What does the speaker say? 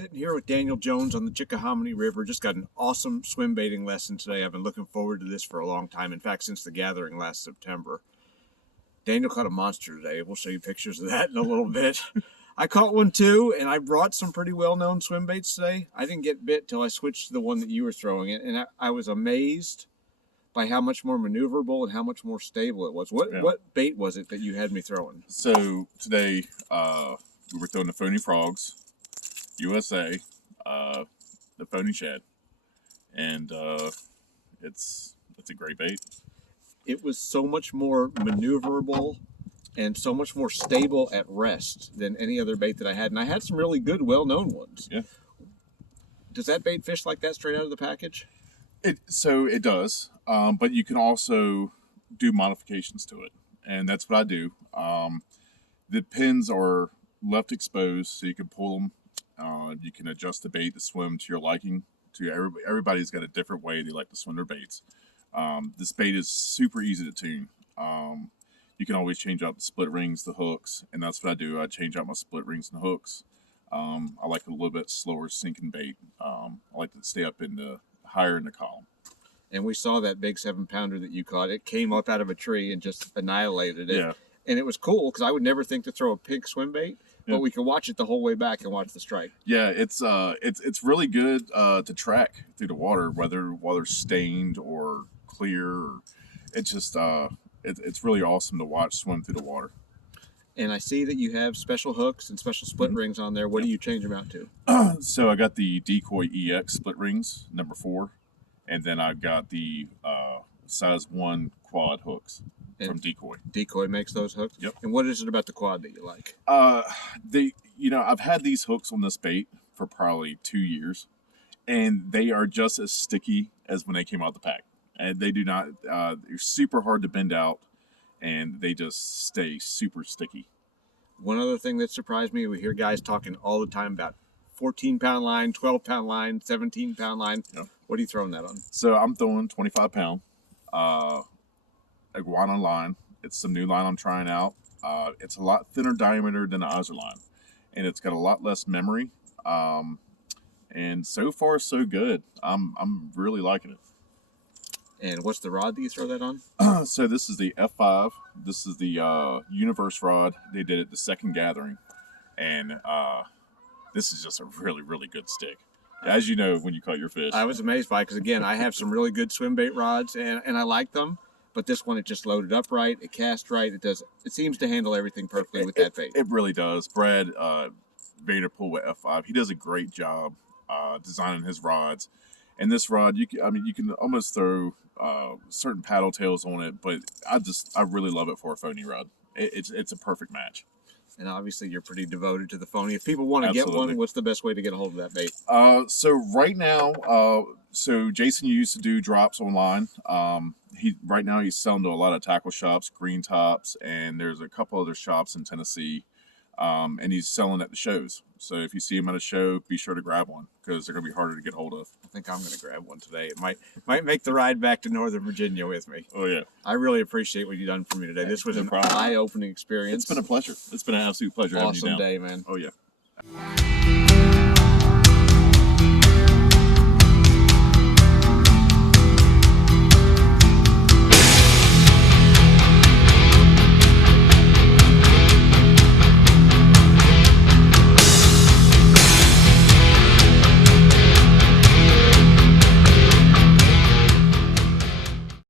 Sitting here with Daniel Jones on the Chickahominy River. Just got an awesome swim baiting lesson today. I've been looking forward to this for a long time. In fact, since the gathering last September. Daniel caught a monster today. We'll show you pictures of that in a little bit. I caught one too, and I brought some pretty well-known swim baits today. I didn't get bit till I switched to the one that you were throwing it, and I was amazed by how much more maneuverable and how much more stable it was. What bait was it that you had me throwing? So today we were throwing the Phoney Frogs, USA, the Phoney Shad, and it's a great bait. It was so much more maneuverable and so much more stable at rest than any other bait that I had. And I had some really good, well-known ones. Yeah. Does that bait fish like that straight out of the package? So it does, but you can also do modifications to it, and that's what I do. The pins are left exposed, so you can pull them. You can adjust the bait to swim to your liking. Everybody's got a different way they like to swim their baits. This bait is super easy to tune. You can always change out the split rings, the hooks, and that's what I do. I change out my split rings and hooks. I like a little bit slower sinking bait. I like to stay up in the higher in the column. And we saw that big 7-pounder that you caught. It came up out of a tree and just annihilated it. Yeah. And it was cool because I would never think to throw a pig swim bait, but we could watch it the whole way back and watch the strike. Yeah, it's really good to track through the water, whether water's stained or clear. It's just it's really awesome to watch swim through the water. And I see that you have special hooks and special split rings on there. What do you change them out to? So I got the Decoy EX split rings, number 4, and then I've got the size 1 quad hooks from Decoy. Decoy makes those hooks? Yep. And what is it about the quad that you like? I've had these hooks on this bait for probably 2 years, and they are just as sticky as when they came out the pack. And they do not, they're super hard to bend out, and they just stay super sticky. One other thing that surprised me, we hear guys talking all the time about 14-pound line, 12-pound line, 17-pound line. Yep. What are you throwing that on? So I'm throwing 25-pound iguana line. It's some new line I'm trying out. It's a lot thinner diameter than the Ozer line, and it's got a lot less memory. And so far, so good. I'm really liking it. And what's the rod that you throw that on? So this is the F5. This is the Universe rod. They did it the second gathering, and this is just a really, really good stick. As you know, when you caught your fish. I was amazed by it because, again, I have some really good swim bait rods, and I like them. But this one, it just loaded up right. It cast right. It seems to handle everything perfectly with that bait. It really does. Brad Vanderpool with F5. He does a great job designing his rods. And this rod, you can almost throw certain paddle tails on it, but I really love it for a Phoney rod. It's a perfect match. And obviously, you're pretty devoted to the Phoney. If people want to get one, what's the best way to get a hold of that bait? So right now, so Jason used to do drops online. Right now he's selling to a lot of tackle shops, Green Tops, and there's a couple other shops in Tennessee. And he's selling at the shows. So if you see him at a show, be sure to grab one because they're going to be harder to get hold of. I think I'm going to grab one today. It might make the ride back to Northern Virginia with me. Oh, yeah. I really appreciate what you've done for me today. This was an eye-opening experience. It's been a pleasure. It's been an absolute pleasure having you down. Awesome day, man. Oh, yeah.